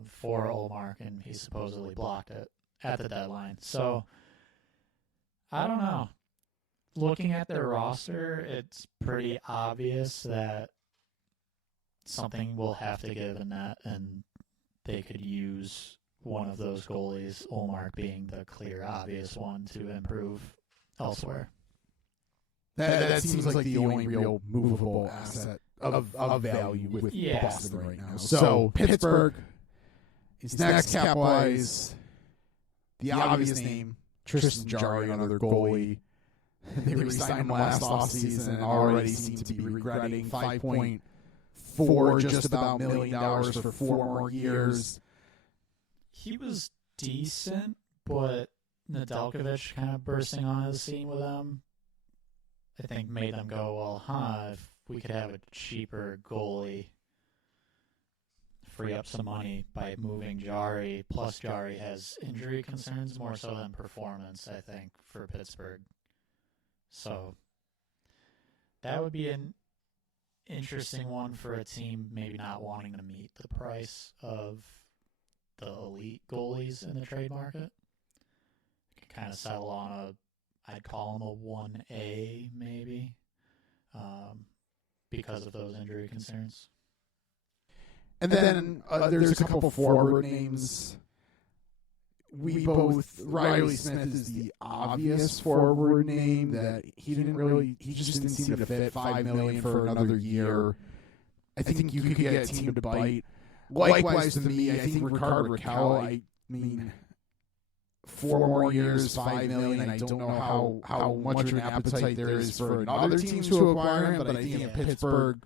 For Ullmark, and he supposedly blocked it at the deadline. So, I don't know. Looking at their roster, it's pretty obvious that something will have to give in that, and they could use one of those goalies, Ullmark being the clear, obvious one, to improve elsewhere. That seems like the only real movable asset of value with Boston right now. So, Pittsburgh is next cap-wise. The obvious name, Tristan Jarry, another goalie. They re-signed him last offseason and already seem to be regretting $5.4 just about $1 million for 4 more years. He was decent, but Nedeljkovic kind of bursting onto the scene with them, I think made them go, well, if we could have a cheaper goalie, free up some money by moving Jarry. Plus, Jarry has injury concerns more so than performance, I think, for Pittsburgh. So that would be an interesting one for a team maybe not wanting to meet the price of the elite goalies in the trade market. Kind of settle on I'd call him a 1A maybe, because of those injury concerns. And then there's a couple forward names. Riley Smith is the obvious forward name that he just didn't seem to fit $5 million for another year. I think you could get a team to bite. Likewise to me, I think Rickard Rakell, I mean, 4 more years, $5 million. I don't know how much of an appetite there is for another team to acquire him, but I think if Pittsburgh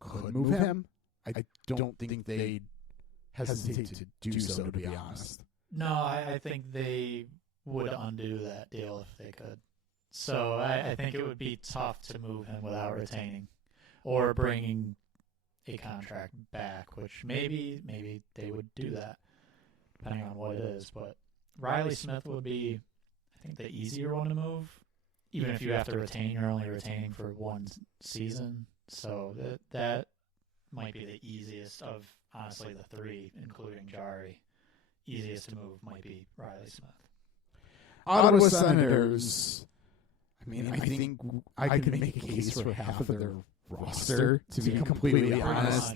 could move him, I don't think they'd hesitate to do so, to be honest. No, I think they would undo that deal if they could. So I think it would be tough to move him without retaining or bringing a contract back, which maybe they would do that, depending on what it is. But Riley Smith would be, I think, the easier one to move. Even if you have to retain, you're only retaining for one season. So that might be the easiest of, honestly, the 3, including Jari. Easiest to move might be Riley Smith. Ottawa Senators, I mean, I think I could make a case for half of their roster, to be completely honest.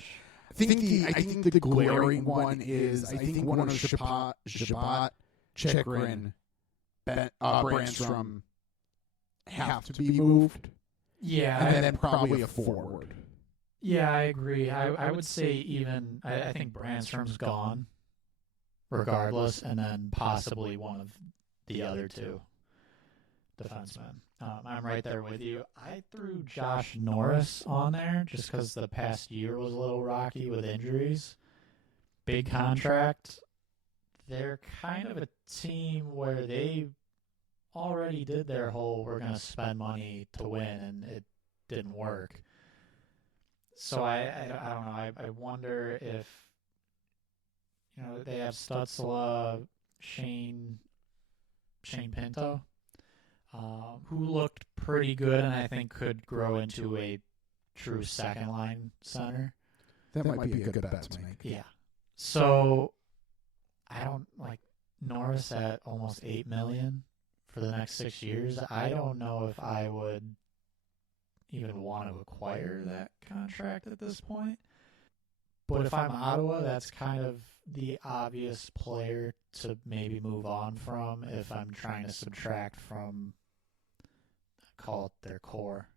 I think the glaring one is, I think one of Shabbat, Chikrin, Brandstrom have to be moved. Yeah. And then probably a forward. Yeah, I agree. I would say even, I think Brandstrom's gone, regardless, and then possibly one of the other 2 defensemen. I'm right there with you. I threw Josh Norris on there just because the past year was a little rocky with injuries. Big contract. They're kind of a team where they already did their whole we're going to spend money to win, and it didn't work. So I don't know. I wonder if, they have Stutzla, Shane Pinto, who looked pretty good and I think could grow into a true second-line center. That might be a good bet to make. Yeah. So I don't like Norris at almost $8 million for the next 6 years. I don't know if I would even want to acquire that contract at this point. But if I'm Ottawa, that's kind of the obvious player to maybe move on from if I'm trying to subtract from, call it their core.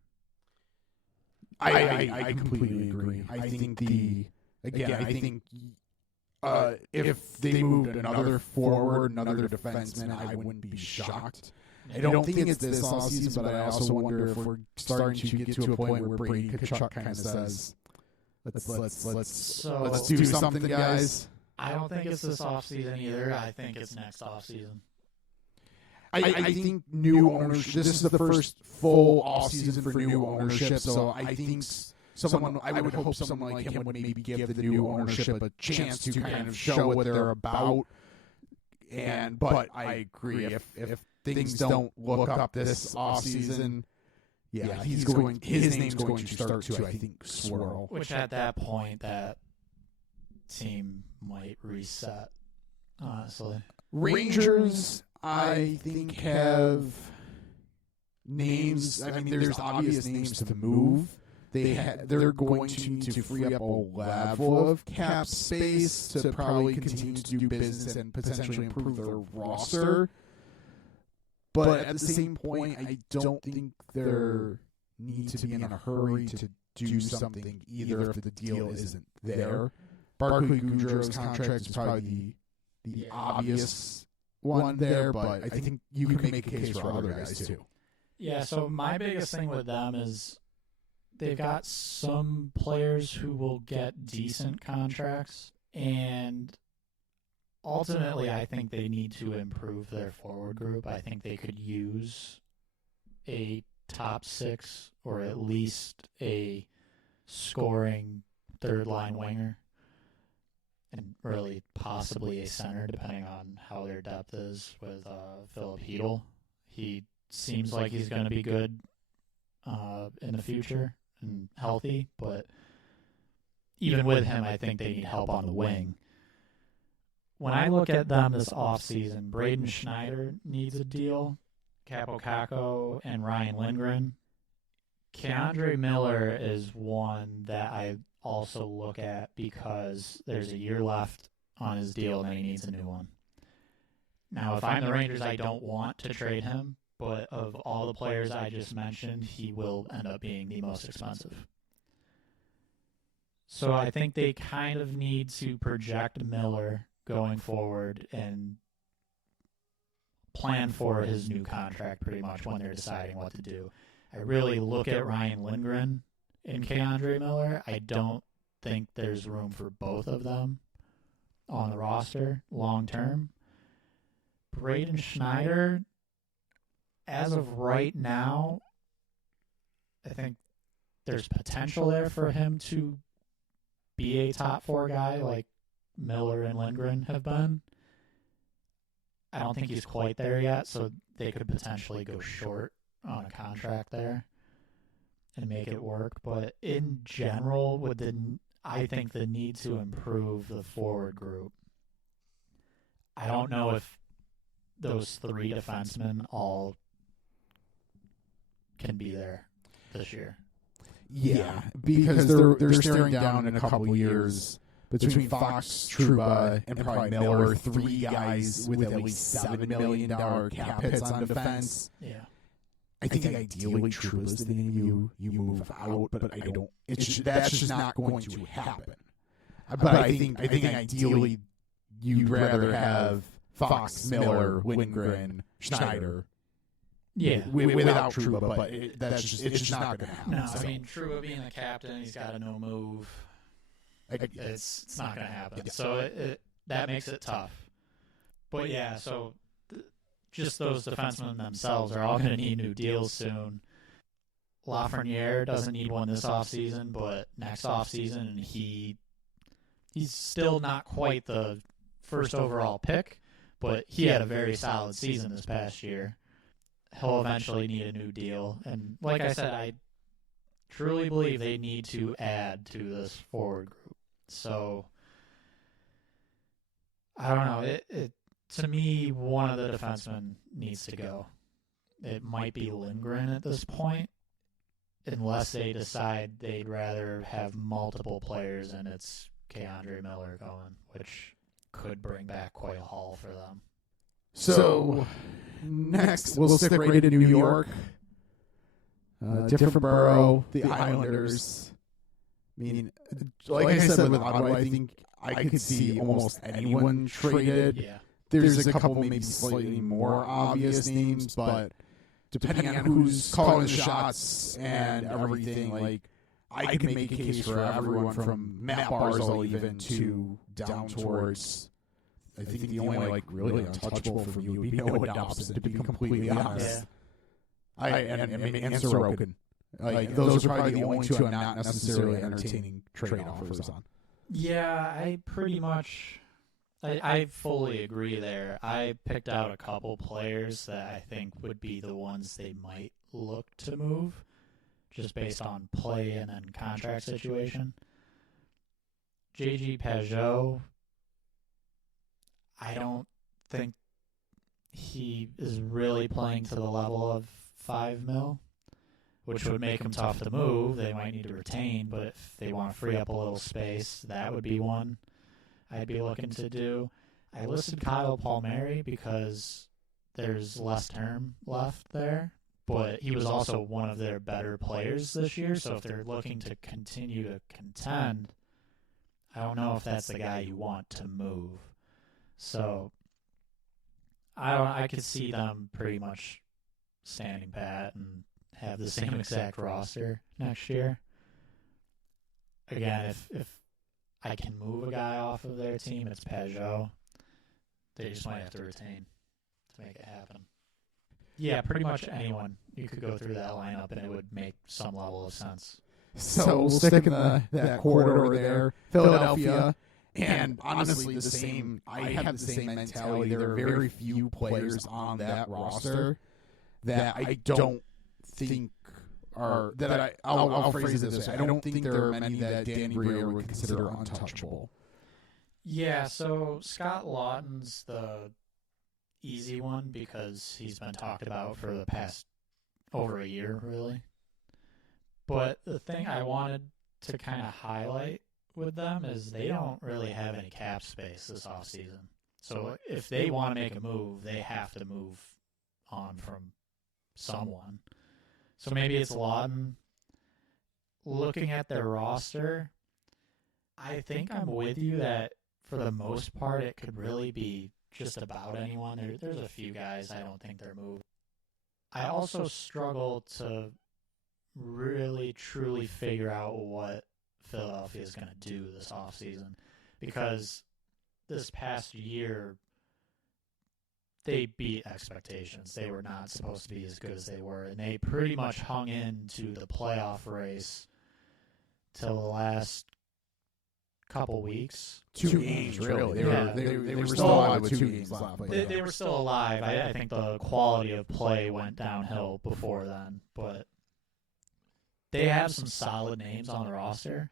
I completely agree. I think if they moved another forward, another defenseman, I wouldn't be shocked. I don't think it's this offseason, but I also wonder if we're starting to get to a point where Brady Tkachuk kind of says, let's do something, guys. I don't think it's this offseason either. I think it's next offseason. I think new ownership, this is the first full offseason for new ownership, so I think I would hope someone like him would maybe give the new ownership a chance to kind of show what they're about. But I agree, if things don't look up this offseason, his name's going to start to, I think, swirl. Which at that point, that team might reset, honestly. Rangers, I think, have names. I mean, there's obvious names to move. They're going to need to free up a level of cap space to probably continue to do business and potentially improve their roster. But at the same point, I don't think they need to be in a hurry to do something either if the deal isn't there. Barclay Goodrow's contract is probably the obvious one there, but I think you can make a case for other guys too. Yeah, so my biggest thing with them is they've got some players who will get decent contracts, and ultimately I think they need to improve their forward group. I think they could use a top 6 or at least a scoring third-line winger, and really possibly a center, depending on how their depth is with Philip Hedl. He seems like he's going to be good in the future and healthy, but even with him, I think they need help on the wing. when I look at them this offseason, Braden Schneider needs a deal, Capo Caco, and Ryan Lindgren. Keandre Miller is one that I also look at because there's a year left on his deal and he needs a new one. Now, if I'm the Rangers, I don't want to trade him, but of all the players I just mentioned, he will end up being the most expensive. So I think they kind of need to project Miller going forward and plan for his new contract pretty much when they're deciding what to do. I really look at Ryan Lindgren and Keandre Miller. I don't think there's room for both of them on the roster long term. Braden Schneider, as of right now, I think there's potential there for him to be a top 4 guy like Miller and Lindgren have been. I don't think he's quite there yet, so they could potentially go short on a contract there and make it work. But in general, I think the need to improve the forward group, I don't know if those 3 defensemen all can be there this year. Yeah, because they're staring down in a couple years between Fox, Trouba, and probably Miller, 3 guys with at least $7 million cap hits on defense. Yeah. I think ideally Trouba's the name you move out, but I don't. That's just not going to happen. But I think ideally you'd rather have Fox, Miller, Lindgren, Schneider. Yeah, without Trouba, but it's just not going to happen. No, I mean Trouba being the captain, he's got a no move. It's not going to happen. Yeah. So that makes it tough. But yeah, so just those defensemen themselves are all going to need new deals soon. Lafreniere doesn't need one this offseason, but next offseason he's still not quite the first overall pick, but he had a very solid season this past year. He'll eventually need a new deal. And like I said, I truly believe they need to add to this forward group. So, I don't know. To me, one of the defensemen needs to go. It might be Lindgren at this point, unless they decide they'd rather have multiple players and it's Keandre Miller going, which could bring back quite a haul for them. So next, we'll stick right in New York. Different borough, the Islanders. I mean, like I said with Ottawa, I think I could see almost anyone traded. Yeah. There's a couple maybe slightly more obvious names, but depending on who's calling the shots and everything, like I can make a case for everyone from Matt Barzal even to down towards. I think the only really untouchable for me would be Noah Dobson, to be completely honest. Yeah. And Sorokin. Those are probably the only 2 I'm not necessarily entertaining trade offers on. Yeah, I fully agree there. I picked out a couple players that I think would be the ones they might look to move, just based on play and then contract situation. J.G. Pageau, I don't think he is really playing to the level of $5 million, which would make him tough to move. They might need to retain, but if they want to free up a little space, that would be one I'd be looking to do. I listed Kyle Palmieri because there's less term left there, but he was also one of their better players this year, so if they're looking to continue to contend, I don't know if that's the guy you want to move. So I could see them pretty much standing pat and have the same exact roster next year. Again, if I can move a guy off of their team, it's Pageau. They just might have to retain to make it happen. Yeah, pretty much anyone. You could go through that lineup and it would make some level of sense. So we'll stick in that corridor there. Philadelphia. And honestly, I have the same mentality. There are very few players on that roster that I don't think are I'll phrase it this way. I don't think there are many that Danny Briere would consider untouchable. Yeah, so Scott Lawton's the easy one because he's been talked about for the past over a year, really. But the thing I wanted to kind of highlight with them is they don't really have any cap space this offseason. So if they want to make a move, they have to move on from someone. So maybe it's Lawton. Looking at their roster, I think I'm with you that for the most part it could really be just about anyone. There's a few guys I don't think they're moving. I also struggle to really truly figure out what Philadelphia is going to do this offseason because this past year they beat expectations. They were not supposed to be as good as they were, and they pretty much hung into the playoff race till the last couple weeks. 2 games, really. They were still alive with 2 games left. They were still alive. I think the quality of play went downhill before then, but they have some solid names on the roster.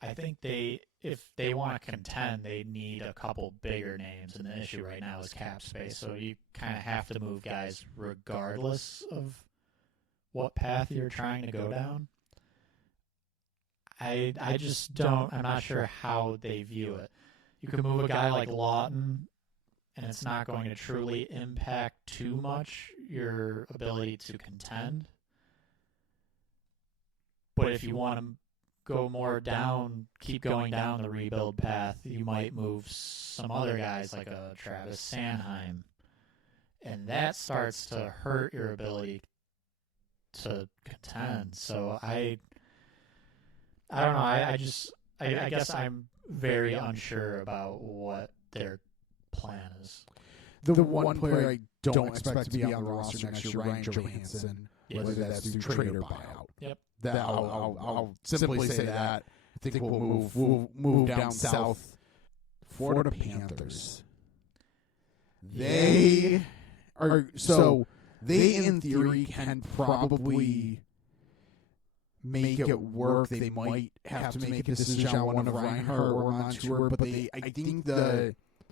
I think if they want to contend, they need a couple bigger names, and the issue right now is cap space. So you kind of have to move guys regardless of what path you're trying to go down. I just don't. I'm not sure how they view it. You could move a guy like Lawton, and it's not going to truly impact too much your ability to contend. But if you want to go more down, keep going down the rebuild path, you might move some other guys like a Travis Sanheim. And that starts to hurt your ability to contend. So I don't know. I guess I'm very unsure about what their plan is. The one player I don't expect to be on the roster next year, Ryan Johansson, whether that's through trade or buyout. Yep. That I'll simply say that. I think we'll move down south. Florida Panthers. They are they in theory can probably make it work. They might have to make a decision on one of Reinhart or Montour, but I think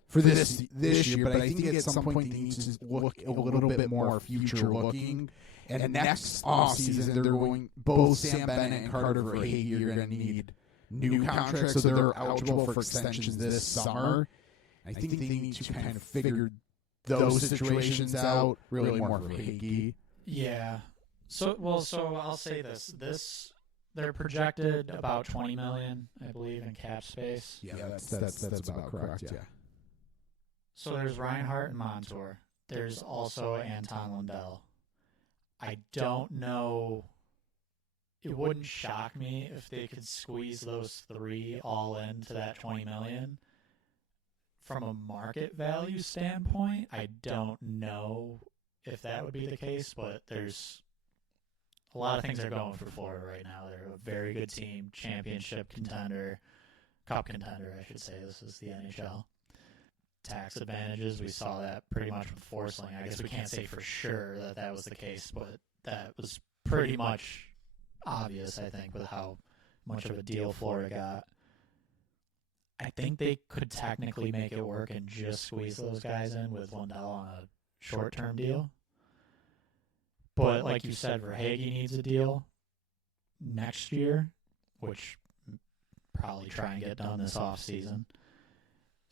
for this year, but I think at some point they need to look a little bit more future looking. And next offseason, they're going, both Sam Bennett and Carter Verhaeghe are going to need new contracts, so they're eligible for extensions this summer. I think they need to kind of figure those situations out, really more for Verhaeghe. Yeah. So I'll say this. They're projected about $20 million, I believe, in cap space. Yeah, that's about correct, yeah. So there's Reinhart and Montour. There's also Anton Lundell. I don't know. It wouldn't shock me if they could squeeze those three all into that $20 million. From a market value standpoint, I don't know if that would be the case, but there's a lot of things are going for Florida right now. They're a very good team, championship contender, cup contender, I should say. This is the NHL. Tax advantages, we saw that pretty much with Forsling. I guess we can't say for sure that was the case, but that was pretty much obvious, I think, with how much of a deal Florida got. I think they could technically make it work and just squeeze those guys in with Lundell on a short-term deal. But like you said, Verhaeghe needs a deal next year, which probably try and get done this offseason.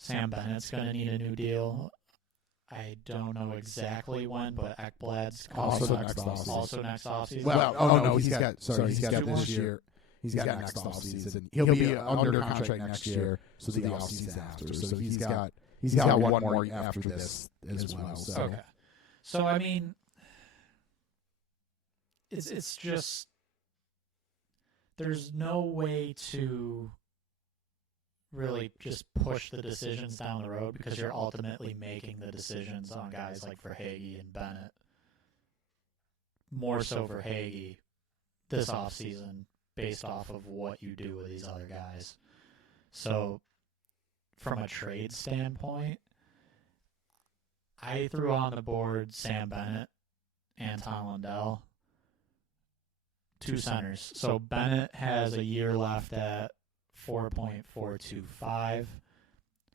Sam Bennett's going to need a new deal. I don't know exactly when, but Ekblad's also next offseason. Well, he's got this year. He's got next offseason. He'll be under contract next year, so the offseason after. So he's got one more after this as well. So. Okay. So I mean, it's just there's no way to really just push the decisions down the road because you're ultimately making the decisions on guys like Verhaeghe and Bennett. More so Verhaeghe this offseason based off of what you do with these other guys. So from a trade standpoint, I threw on the board Sam Bennett, Anton Lundell, 2 centers. So Bennett has a year left at 4.425.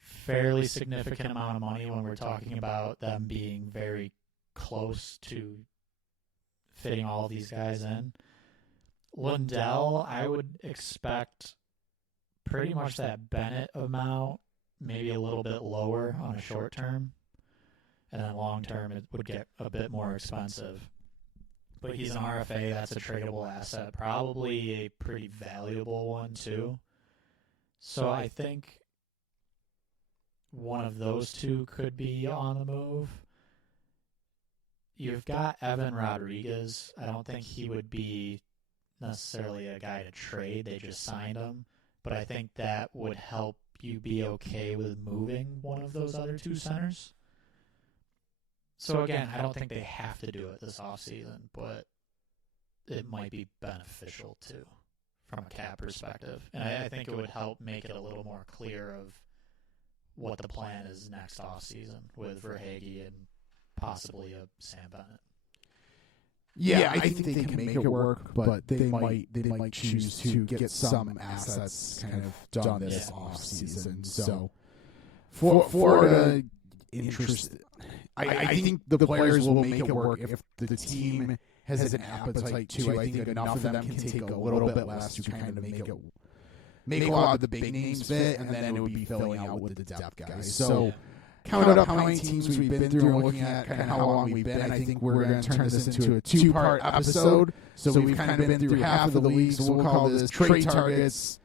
fairly significant amount of money when we're talking about them being very close to fitting all of these guys in. Lundell, I would expect pretty much that Bennett amount, maybe a little bit lower on a short term. And then long term, it would get a bit more expensive. But he's an RFA, that's a tradable asset, probably a pretty valuable one too. So I think one of those two could be on the move. You've got Evan Rodriguez. I don't think he would be necessarily a guy to trade. They just signed him. But I think that would help you be okay with moving one of those other two centers. So again, I don't think they have to do it this offseason, but it might be beneficial too from a cap perspective. And I think it would help make it a little more clear of what the plan is next offseason with Verhaeghe and possibly a Sam Bennett. Yeah, I think they can make it work, but they might choose to get some assets kind of done this offseason. So for interest, I think the players will make it work if the team has an appetite to. I think enough of them can take a little bit less to kind of make a lot of the big names fit, and then it would be filling out with the depth guys. So counted up how many teams we've been through and looking at kind of how long we've been. I think we're going to turn this into a two-part episode. So we've kind of been through half of the league, so we'll call this Trade Targets,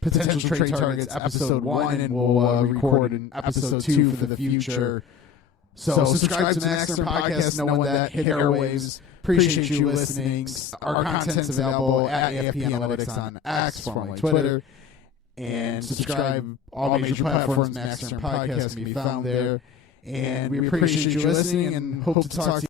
Potential Trade Targets, Episode 1, and we'll record an Episode 2 for the future. So subscribe to the Max Stern Podcast, knowing that. Hit airwaves. Appreciate you listening. Our content's available at AFP Analytics on X, formerly Twitter. And subscribe all major platforms. Max Stern Podcast can be found there. And we appreciate you listening and hope to talk to you.